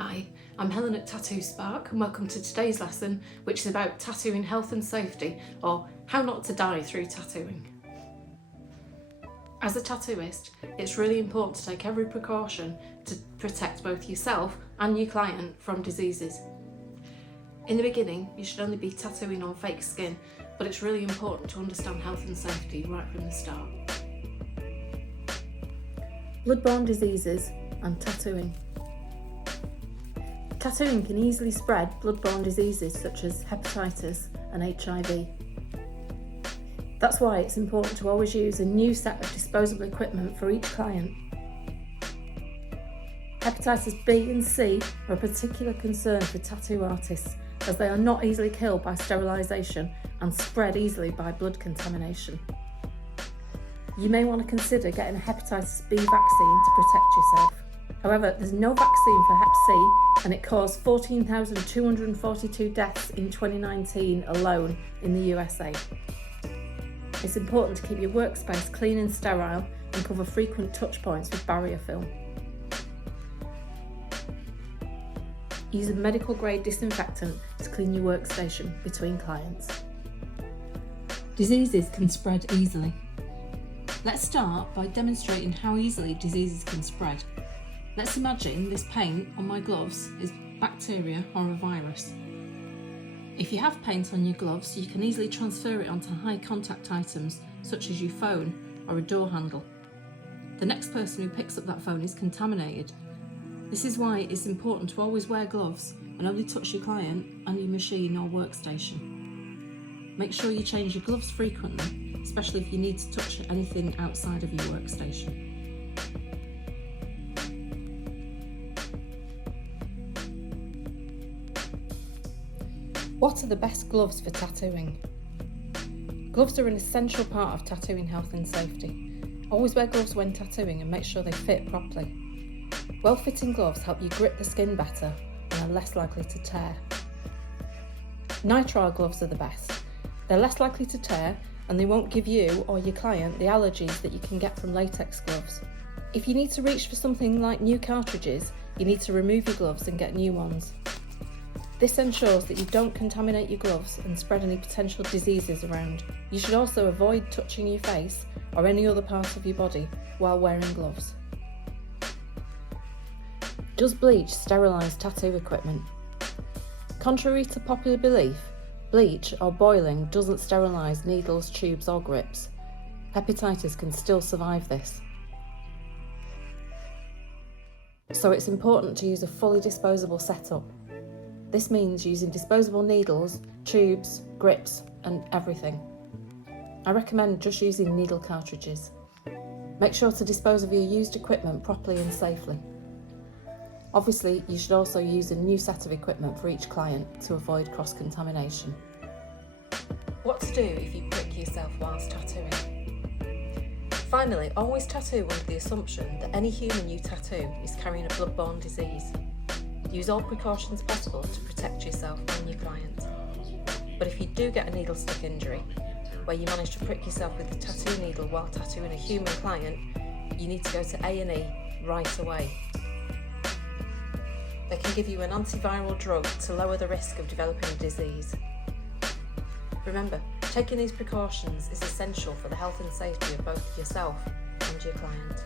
Hi, I'm Helen at Tattoo Spark and welcome to today's lesson, which is about tattooing health and safety, or how not to die through tattooing. As a tattooist, it's really important to take every precaution to protect both yourself and your client from diseases. In the beginning, you should only be tattooing on fake skin, but it's really important to understand health and safety right from the start. Bloodborne diseases and tattooing. Tattooing can easily spread bloodborne diseases such as hepatitis and HIV. That's why it's important to always use a new set of disposable equipment for each client. Hepatitis B and C are a particular concern for tattoo artists, as they are not easily killed by sterilisation and spread easily by blood contamination. You may want to consider getting a hepatitis B vaccine to protect yourself. However, there's no vaccine for Hep C, and it caused 14,242 deaths in 2019 alone in the USA. It's important to keep your workspace clean and sterile and cover frequent touch points with barrier film. Use a medical grade disinfectant to clean your workstation between clients. Diseases can spread easily. Let's start by demonstrating how easily diseases can spread. Let's imagine this paint on my gloves is bacteria or a virus. If you have paint on your gloves, you can easily transfer it onto high contact items such as your phone or a door handle. The next person who picks up that phone is contaminated. This is why it's important to always wear gloves and only touch your client and your machine or workstation. Make sure you change your gloves frequently, especially if you need to touch anything outside of your workstation. What are the best gloves for tattooing? Gloves are an essential part of tattooing health and safety. Always wear gloves when tattooing and make sure they fit properly. Well-fitting gloves help you grip the skin better and are less likely to tear. Nitrile gloves are the best. They're less likely to tear and they won't give you or your client the allergies that you can get from latex gloves. If you need to reach for something like new cartridges, you need to remove your gloves and get new ones. This ensures that you don't contaminate your gloves and spread any potential diseases around. You should also avoid touching your face or any other part of your body while wearing gloves. Does bleach sterilise tattoo equipment? Contrary to popular belief, bleach or boiling doesn't sterilise needles, tubes or grips. Hepatitis can still survive this. So it's important to use a fully disposable setup. This means using disposable needles, tubes, grips and everything. I recommend just using needle cartridges. Make sure to dispose of your used equipment properly and safely. Obviously, you should also use a new set of equipment for each client to avoid cross-contamination. What to do if you prick yourself whilst tattooing? Finally, always tattoo under the assumption that any human you tattoo is carrying a bloodborne disease. Use all precautions possible to protect yourself and your client. But if you do get a needle stick injury, where you manage to prick yourself with the tattoo needle while tattooing a human client, you need to go to A&E right away. They can give you an antiviral drug to lower the risk of developing a disease. Remember, taking these precautions is essential for the health and safety of both yourself and your client.